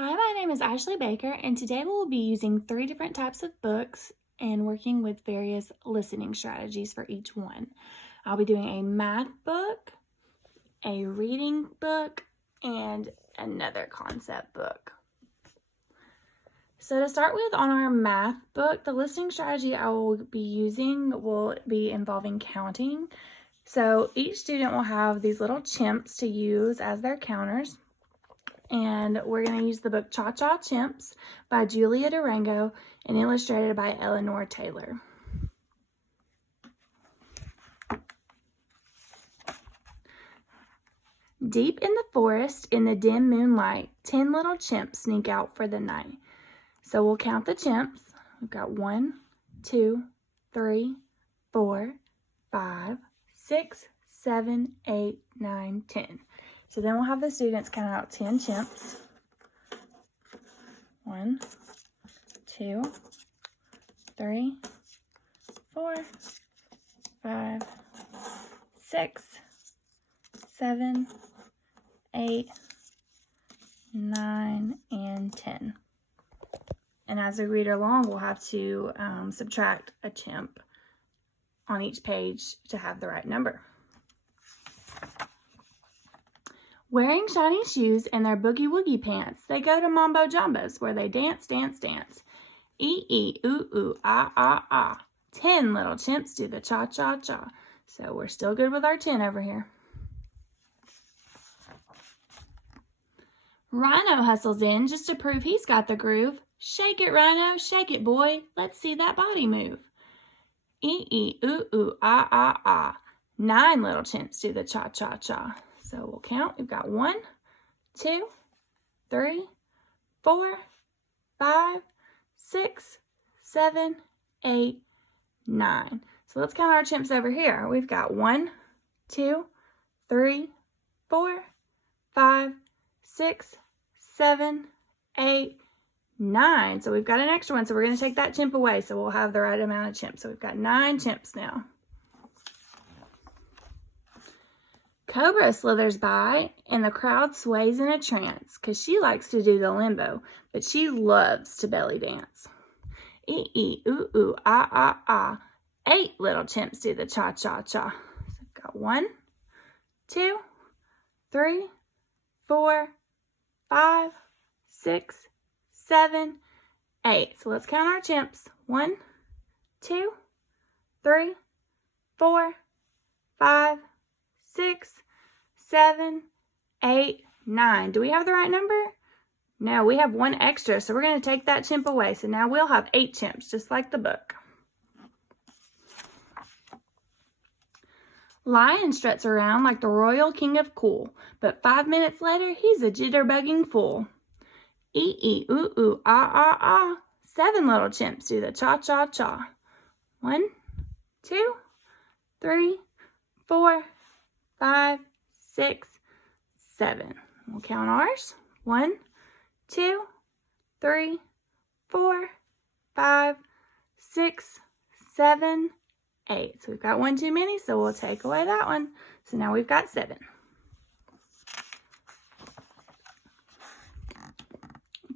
Hi, my name is Ashley Baker, and today we will be using 3 different types of books and working with various listening strategies for each one. I'll be doing a math book, a reading book, and another concept book. So to start with, on our math book, the listening strategy I will be using will be involving counting. So each student will have these little chimps to use as their counters. And we're going to use the book Cha Cha Chimps by Julia Durango and illustrated by Eleanor Taylor. Deep in the forest, in the dim moonlight, 10 little chimps sneak out for the night. So we'll count the chimps. We've got 1, 2, 3, 4, 5, 6, 7, 8, 9, 10. So then we'll have the students count out 10 chimps. 1, 2, 3, 4, 5, 6, 7, 8, 9, and 10. And as we read along, we'll have to subtract a chimp on each page to have the right number. Wearing shiny shoes and their boogie-woogie pants, they go to Mambo Jumbo's where they dance, dance, dance. Ee, ooh, ooh, ah, ah, ah. 10 little chimps do the cha-cha-cha. So we're still good with our 10 over here. Rhino hustles in just to prove he's got the groove. Shake it, Rhino, shake it, boy. Let's see that body move. Ee, ooh, ooh, ah, ah, ah. 9 little chimps do the cha-cha-cha. So we'll count. We've got 1, 2, 3, 4, 5, 6, 7, 8, 9. So let's count our chimps over here. We've got 1, 2, 3, 4, 5, 6, 7, 8, 9. So we've got an extra one. So we're going to take that chimp away. So we'll have the right amount of chimps. So we've got 9 chimps now. Cobra slithers by, and the crowd sways in a trance, 'cause she likes to do the limbo, but she loves to belly dance. Ee, ooh, ooh, ah, ah, ah. 8 little chimps do the cha-cha-cha. So we've got 1, 2, 3, 4, 5, 6, 7, 8. So let's count our chimps. 1, 2, 3, 4, 5, 6, 7, 8, 9. Do we have the right number? No, we have 1 extra, so we're going to take that chimp away. So now we'll have 8 chimps, just like the book. Lion struts around like the royal king of cool, but 5 minutes later, he's a jitterbugging fool. Ee, ooh, ooh, ah, ah, ah. 7 little chimps do the cha-cha-cha. 1, 2, 3, 4, 5, 6, 7. We'll count ours. 1, 2, 3, 4, 5, 6, 7, 8. So we've got 1 too many, so we'll take away that one. So now we've got 7.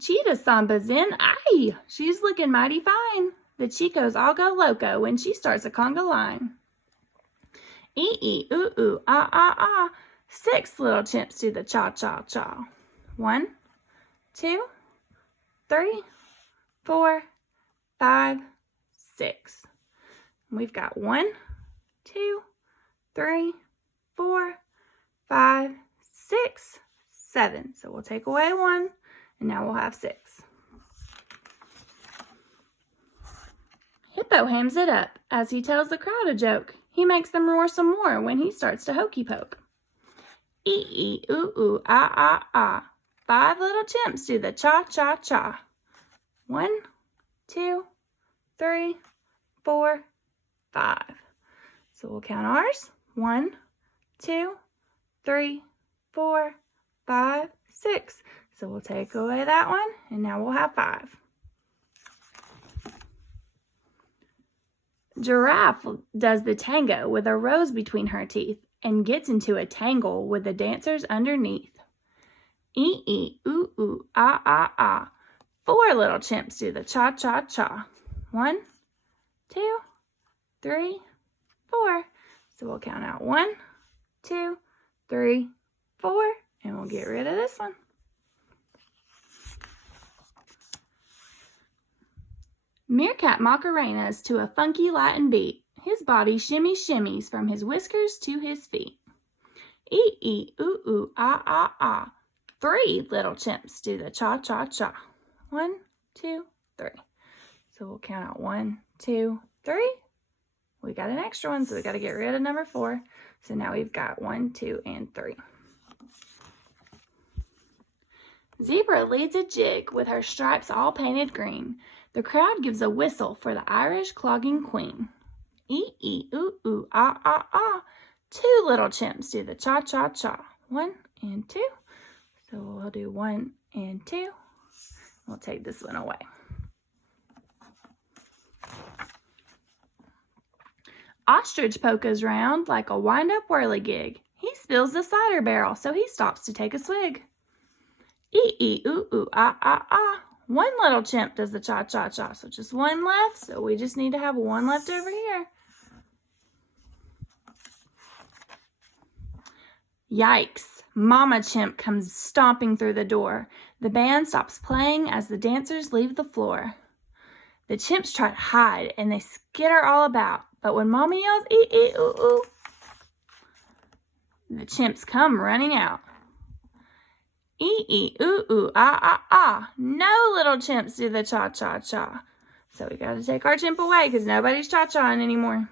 Cheetah sambas in. Aye, she's looking mighty fine. The Chicos all go loco when she starts a conga line. Ee, ooh, ooh, ah, ah, ah. 6 little chimps do the cha-cha-cha. 1, 2, 3, 4, 5, 6. We've got 1, 2, 3, 4, 5, 6, 7. So we'll take away 1, and now we'll have 6. Hippo hams it up as he tells the crowd a joke. He makes them roar some more when he starts to hokey poke. Ee, ooh, ooh, ah, ah, ah. 5 little chimps do the cha-cha-cha. 1, 2, 3, 4, 5. So we'll count ours. 1, 2, 3, 4, 5, 6. So we'll take away that one, and now we'll have 5. Giraffe does the tango with a rose between her teeth and gets into a tangle with the dancers underneath. E, ooh, ooh, ah, ah, ah. 4 little chimps do the cha-cha-cha. 1, 2, 3, 4. So we'll count out 1, 2, 3, 4, and we'll get rid of this one. Meerkat Macarena's to a funky Latin beat. His body shimmy shimmies from his whiskers to his feet. E, ooh, ooh, ah, ah, ah. 3 little chimps do the cha-cha-cha. 1, 2, 3. So we'll count out 1, 2, 3. We got an extra one, so we got to get rid of number 4. So now we've got 1, 2, and 3. Zebra leads a jig with her stripes all painted green. The crowd gives a whistle for the Irish clogging queen. E, ooh, ooh, ah, ah, ah. 2 little chimps do the cha-cha-cha. 1 and 2. So we'll do 1 and 2. We'll take this one away. Ostrich polkas round like a wind-up whirligig. He spills the cider barrel, so he stops to take a swig. E, ooh, ooh, ah, ah, ah. 1 little chimp does the cha-cha-cha, so just 1 left, so we just need to have 1 left over here. Yikes! Mama Chimp comes stomping through the door. The band stops playing as the dancers leave the floor. The chimps try to hide, and they skitter all about, but when Mama yells, ee, ooh, ooh, the chimps come running out. E, ooh, ooh, ah, ah, ah. No little chimps do the cha-cha-cha. So we got to take our chimp away because nobody's cha-chaing anymore.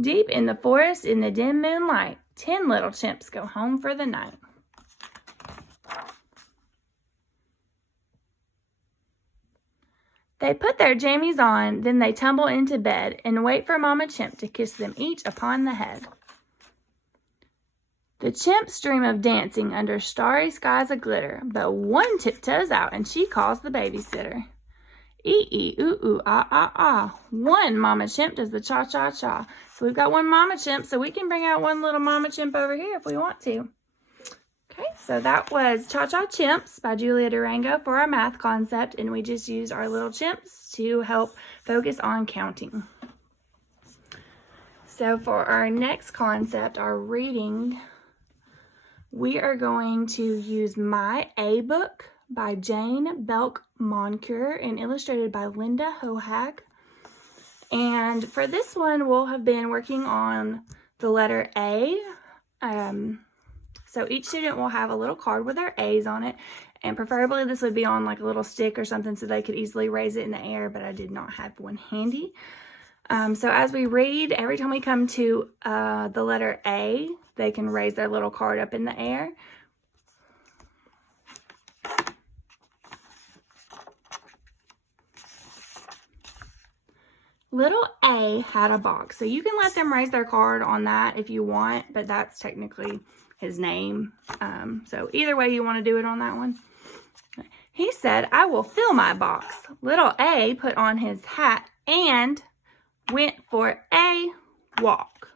Deep in the forest in the dim moonlight, 10 little chimps go home for the night. They put their jammies on, then they tumble into bed and wait for Mama Chimp to kiss them each upon the head. The chimps dream of dancing under starry skies a-glitter, but one tiptoes out and she calls the babysitter. E, ooh, ooh, ah, ah, ah. 1 Mama Chimp does the cha-cha-cha. So we've got 1 Mama Chimp, so we can bring out 1 little Mama Chimp over here if we want to. Okay, so that was Cha-Cha Chimps by Julia Durango for our math concept, and we just used our little chimps to help focus on counting. So for our next concept, our reading, we are going to use My A Book by Jane Belk Moncure and illustrated by Linda Hohag. And for this one, we'll have been working on the letter A. So each student will have a little card with their A's on it, and preferably this would be on like a little stick or something so they could easily raise it in the air, but I did not have one handy. So as we read, every time we come to the letter A, they can raise their little card up in the air. Little A had a box, so you can let them raise their card on that if you want, but that's technically his name. So either way you want to do it on that one. He said, I will fill my box. Little A put on his hat and went for a walk.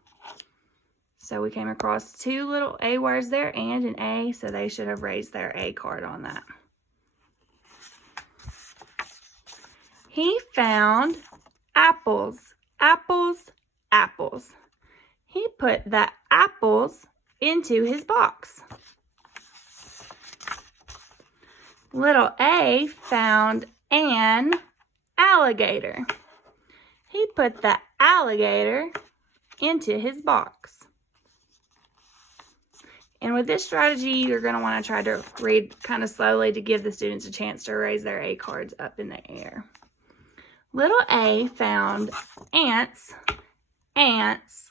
So we came across 2 little A words there and an A, so they should have raised their A card on that. He found apples, apples, apples. He put the apples into his box. Little A found an alligator. He put the alligator into his box. And with this strategy, you're going to want to try to read kind of slowly to give the students a chance to raise their A cards up in the air. Little A found ants, ants,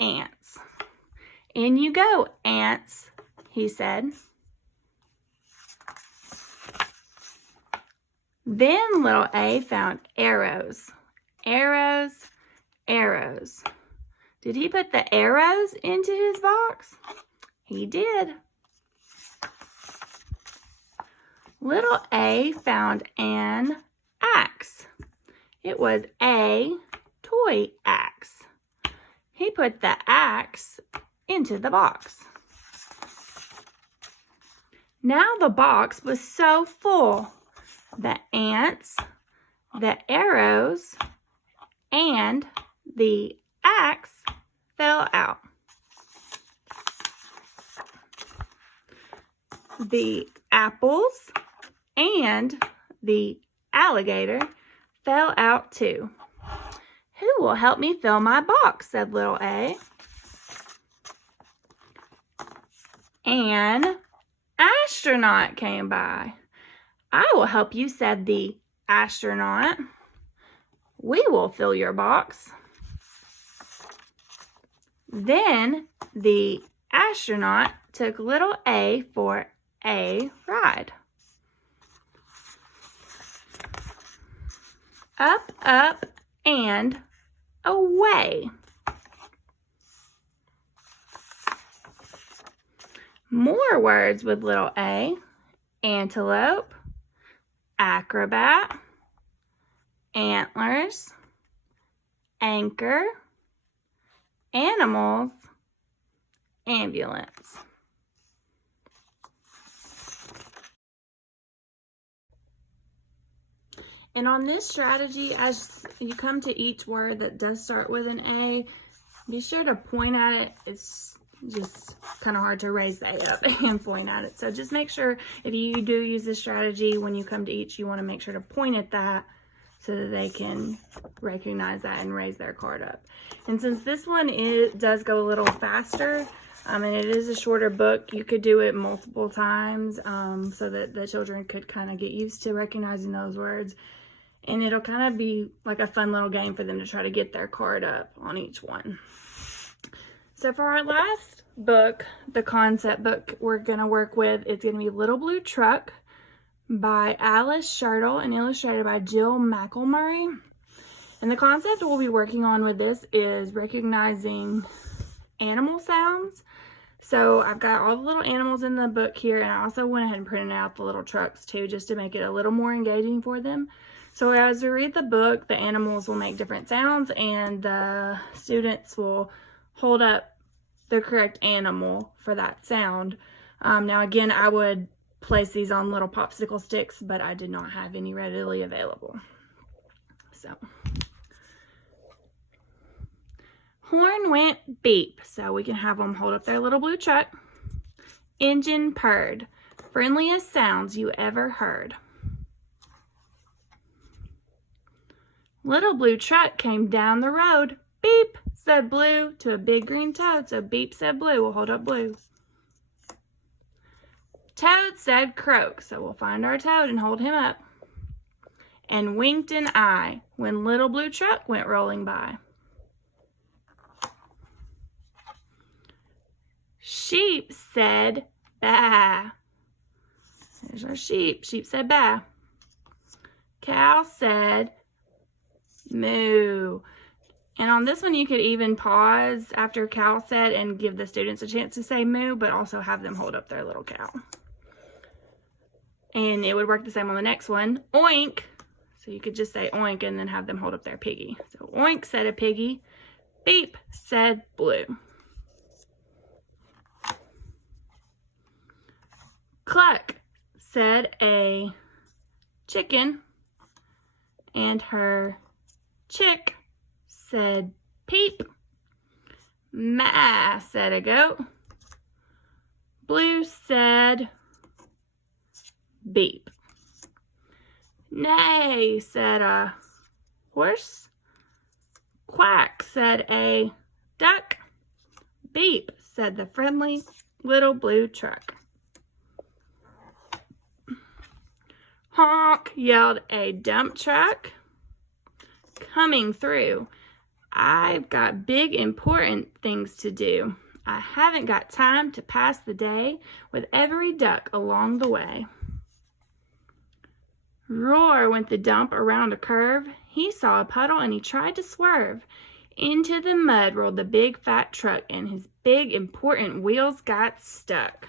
ants. In you go, ants, he said. Then little A found arrows, arrows, arrows. Did he put the arrows into his box? He did. Little A found an axe. It was a toy axe. He put the axe into the box. Now the box was so full. The ants, the arrows, and the axe fell out. The apples and the alligator fell out too. Who will help me fill my box? Said little A. An astronaut came by. I will help you, said the astronaut. We will fill your box. Then the astronaut took little A for a ride. Up, up, and away. More words with little A. Antelope, acrobat, antlers, anchor, animals, ambulance. And on this strategy, as you come to each word that does start with an A, be sure to point at it. It's just kind of hard to raise the A up and point at it. So just make sure if you do use this strategy, when you come to each, you want to make sure to point at that so that they can recognize that and raise their card up. And since this one does go a little faster, and it is a shorter book, you could do it multiple times so that the children could kind of get used to recognizing those words. And it'll kind of be like a fun little game for them to try to get their card up on each one. So for our last book, the concept book we're going to work with, it's going to be Little Blue Truck by Alice Schertle and illustrated by Jill McElmurray. And the concept we'll be working on with this is recognizing animal sounds. So I've got all the little animals in the book here, and I also went ahead and printed out the little trucks too, just to make it a little more engaging for them. So as we read the book, the animals will make different sounds, and the students will hold up the correct animal for that sound. Now again, I would place these on little popsicle sticks, but I did not have any readily available. So, horn went beep, so we can have them hold up their little blue truck. Engine purred, friendliest sounds you ever heard. Little blue truck came down the road. Beep, said Blue to a big green toad. So beep, said Blue. We'll hold up Blue. Toad said croak. So we'll find our toad and hold him up. And winked an eye when little blue truck went rolling by. Sheep said baa. There's our sheep. Sheep said baa. Cow said moo. And on this one, you could even pause after cow said and give the students a chance to say moo, but also have them hold up their little cow. And it would work the same on the next one. Oink. So you could just say oink and then have them hold up their piggy. So oink said a piggy. Beep said Blue. Cluck said a chicken. And her chick said peep. Ma said a goat. Blue said beep. Neigh said a horse. Quack said a duck. Beep said the friendly little blue truck. Honk yelled a dump truck. Coming through. I've got big important things to do. I haven't got time to pass the day with every duck along the way. Roar went the dump around a curve. He saw a puddle and he tried to swerve. Into the mud rolled the big fat truck and his big important wheels got stuck.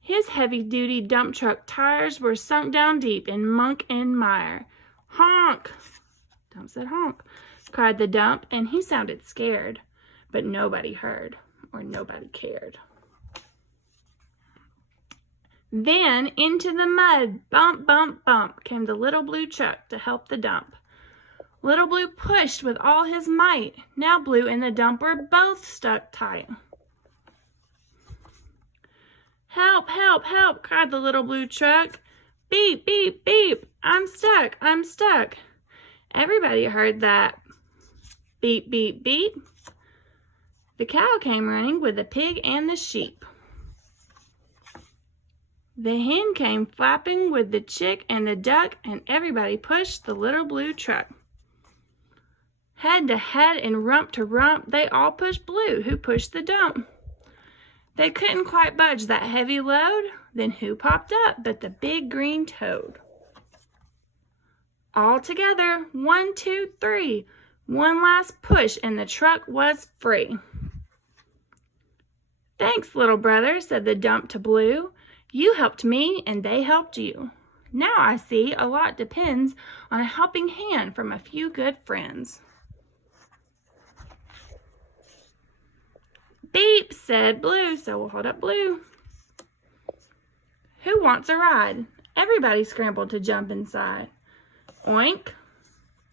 His heavy-duty dump truck tires were sunk down deep in muck and mire. Honk! Dump said honk, cried the dump, and he sounded scared. But nobody heard, or nobody cared. Then into the mud, bump, bump, bump, came the little blue truck to help the dump. Little Blue pushed with all his might. Now Blue and the dump were both stuck tight. Help, help, help, cried the little blue truck. Beep, beep, beep, I'm stuck, I'm stuck. Everybody heard that. Beep, beep, beep. The cow came running with the pig and the sheep. The hen came flapping with the chick and the duck, and everybody pushed the little blue truck. Head to head and rump to rump, they all pushed Blue, who pushed the dump. They couldn't quite budge that heavy load. Then who popped up but the big green toad? All together, 1, 2, 3. One last push and the truck was free. Thanks, little brother, said the dump to Blue. You helped me and they helped you. Now I see a lot depends on a helping hand from a few good friends. Beep, said Blue, so we'll hold up Blue. Who wants a ride? Everybody scrambled to jump inside. Oink.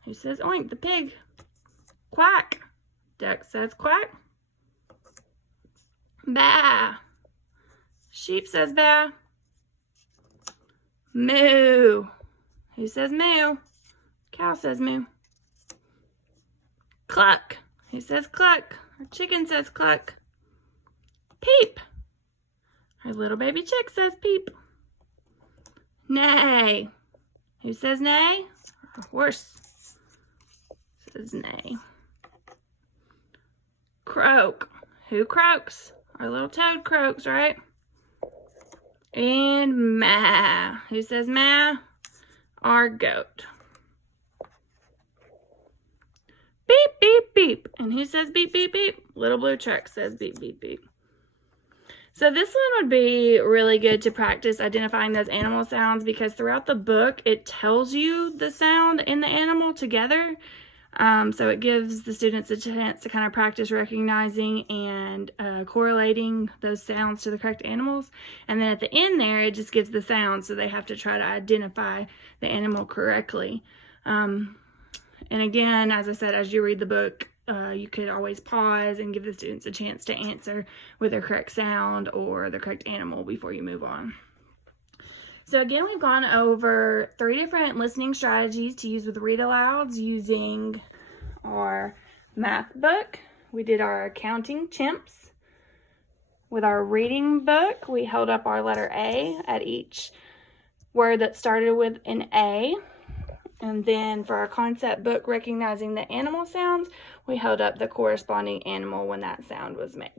Who says oink? The pig. Quack. Duck says quack. Baa. Sheep says baa. Moo. Who says moo? Cow says moo. Cluck. Who says cluck? Our chicken says cluck. Peep. Our little baby chick says peep. Neigh. Who says neigh? Our horse says neigh. Croak. Who croaks? Our little toad croaks, right? And maa. Who says maa? Our goat. Beep, beep, beep. And who says beep, beep, beep? Little blue truck says beep, beep, beep. So this one would be really good to practice identifying those animal sounds, because throughout the book, it tells you the sound and the animal together. So it gives the students a chance to kind of practice recognizing and correlating those sounds to the correct animals. And then at the end there, it just gives the sound, so they have to try to identify the animal correctly. And again, as I said, as you read the book, you could always pause and give the students a chance to answer with their correct sound or the correct animal before you move on. So again, we've gone over 3 different listening strategies to use with read-alouds using our math book. We did our counting chimps. With our reading book, we held up our letter A at each word that started with an A. And then for our concept book, recognizing the animal sounds, we held up the corresponding animal when that sound was made.